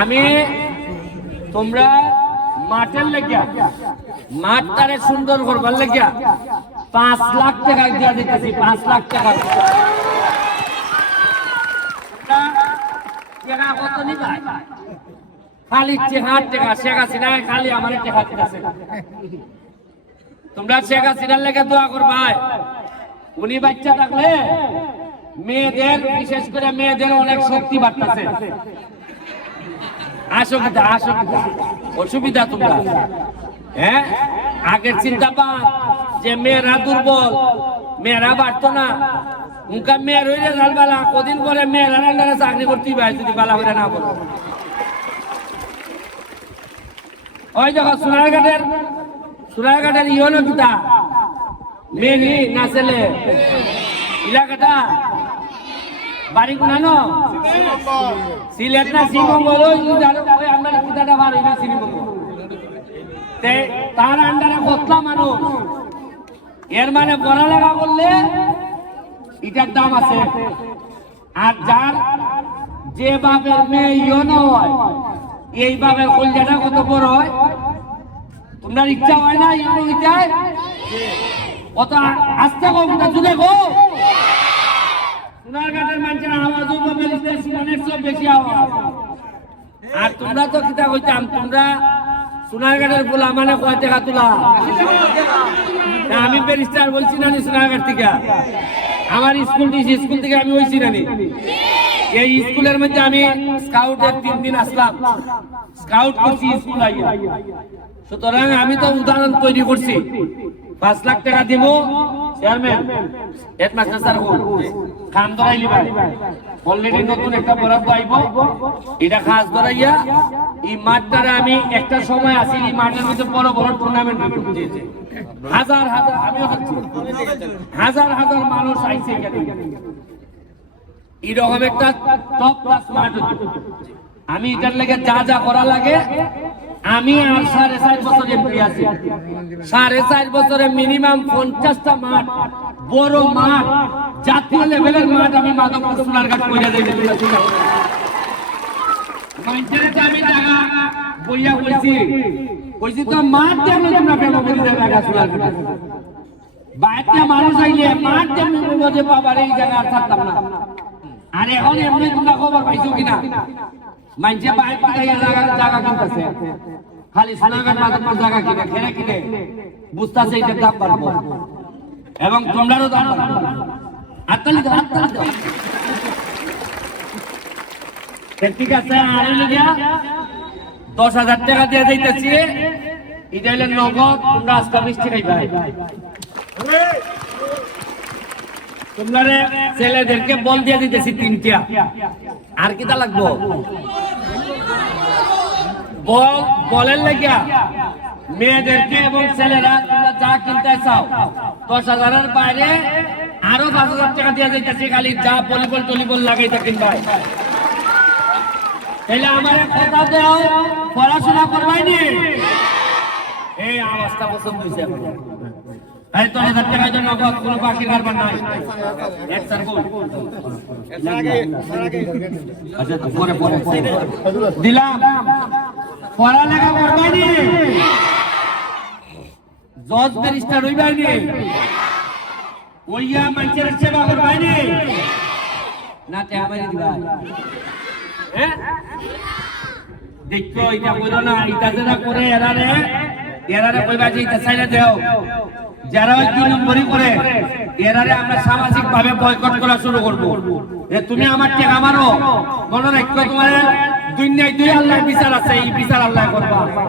আমি তোমরা মাঠের লেগিয়া, মাঠ তারে সুন্দর করবার লেগিয়া পাঁচ লাখ টাকা দিয়া দিতেছি, পাঁচ লাখ টাকা। খালি খালি আমার তোমরা দোয়া উনি বাচ্চা থাকলে মেয়েদের, বিশেষ করে মেয়েদের অনেক শক্তি বাড়তেছে। অসুবিধা অসুবিধা অসুবিধা তোমরা? হ্যাঁ? আগের চিন্তা পা যে মেয়েরা দুর্বল, মেয়েরা বাড়তো না। উনকা মেয়ের হইলে জালবালা কদিন পরে মেয়েরা রান্নারা চাকরি করতেই পারে যদি বালা হইলে না বলো। ওই দেখো সোনারঘাটের সোনারঘাটের ইয়নো কিতা মেনি না ছেলে। এলাকাটা তার আন্ডারে এর মানে পড়ালেখা করলে এটার দাম আছে। আর যার যে বাপের মেয়ে ইয়নো হয়, এই বাপের কলজাটা কত বড় হয়? তোমার ইচ্ছা হয় না ইয়নো ইচ্ছায় কত আস্তে কোনটা জুড়ে গো সোনারঘাটের মানুষের আওয়াজ মোবাইল স্টেশন অনেক সব বেশি আওয়াজ আর তোমরা তো কিতা কইতাম, তোমরা সোনারঘাটের গোলা মানে কয় টাকা তোলা? আমি ব্যারিস্টার বলছি না সোনারঘাট থেকে। আমার স্কুল স্কুল থেকে আমি হইছি না এই স্কুলের মধ্যে আমি স্কাউটের তিন দিন আসলাম। স্কাউট করছি, স্কুল আইয়া। সুতরাং আমি তো উদাহরণ তৈরি করছি। পাঁচ লাখ টাকা দিব চেয়ারম্যান হেডমাস্টার স্যার খান ভাই অলরেডি নতুন একটা বরাদ্দ আইব এটা খাস ধরাইয়া এই মাঠটারে আমি একটা সময় আসি এই মাঠের মধ্যে বড় বড় টুর্নামেন্ট হাজার হাজার খাচ্ছি হাজার হাজার মানুষ আইছে এরকম একটা টপ ক্লাস মাঠ আমি এটার লেগে যা যা করা লাগে আমি আর সাড়ে চার বছর এমপি আছি। সাড়ে চার বছরে মিনিমাম পঞ্চাশটা মাঠ, বড় মাঠ, জাতীয় লেভেলের মাঠ আমি মাধবপুর সোনারঘাট করে দেবে। আর এখন এমনি তোমরা খবর পাইছো কিনা? মানুষে বাইরে পাঠাইয়া জায়গা জায়গা কিনতেছে খালি সোনাঘাট মাধবপুর জায়গা কিনে খেলে কিনে বুঝতেছে এটার দাম বাড়বো। এবং তোমরারও দাম বাড়বো। দাও তা ঠিক আছে, আর গিয়া দশ হাজার টাকা দিয়ে যাইতেছি। এটা নগদ, তোমরা আজকে মিষ্টি তোমরা ছেলেদেরকে বল দিয়ে দিতেছি তিনটা। আর কিটা লাগবো? বল, বলের লেগিয়া মেয়েদেরকে এবং ছেলেরা তোমরা যা কিনতে চাও, দশ হাজারের বাইরে আরও পাঁচ হাজার টাকা দিয়ে যাইতেছি খালি যা ভলিবল টলিবল লাগাইতে কিনবা। তাহলে আমার কথা দাও, পড়াশোনা করবাই নি? এই আওয়াজটা পছন্দ হয়েছে আমার। এই তো হাজার টাকার জন্য নগদ কোনো বাকি কারবার নাই। এক স্যার বল। আচ্ছা পরে পরে পরে। দিলাম। পড়ালেখা করবাই নি। জজ ব্যারিস্টার হইবাই নি। ওইয়া মানুষের সেবা করবাই নি। না তে আমারই দিবা হ্যাঁ? দেখো এটা বলো না এটা যারা করে এরারে এরারে কইবা যে এটা চাইলে দেও। যারা ওই দুই নম্বরই করে, এরারে আমরা সামাজিক ভাবে বয়কট করা শুরু করব। এ তুমি আমার টাকা মারো। মনে রাখো তোমার, দুনিয়ায় দুই আল্লাহ বিচার আছে, এই বিচার আল্লাহ করবা।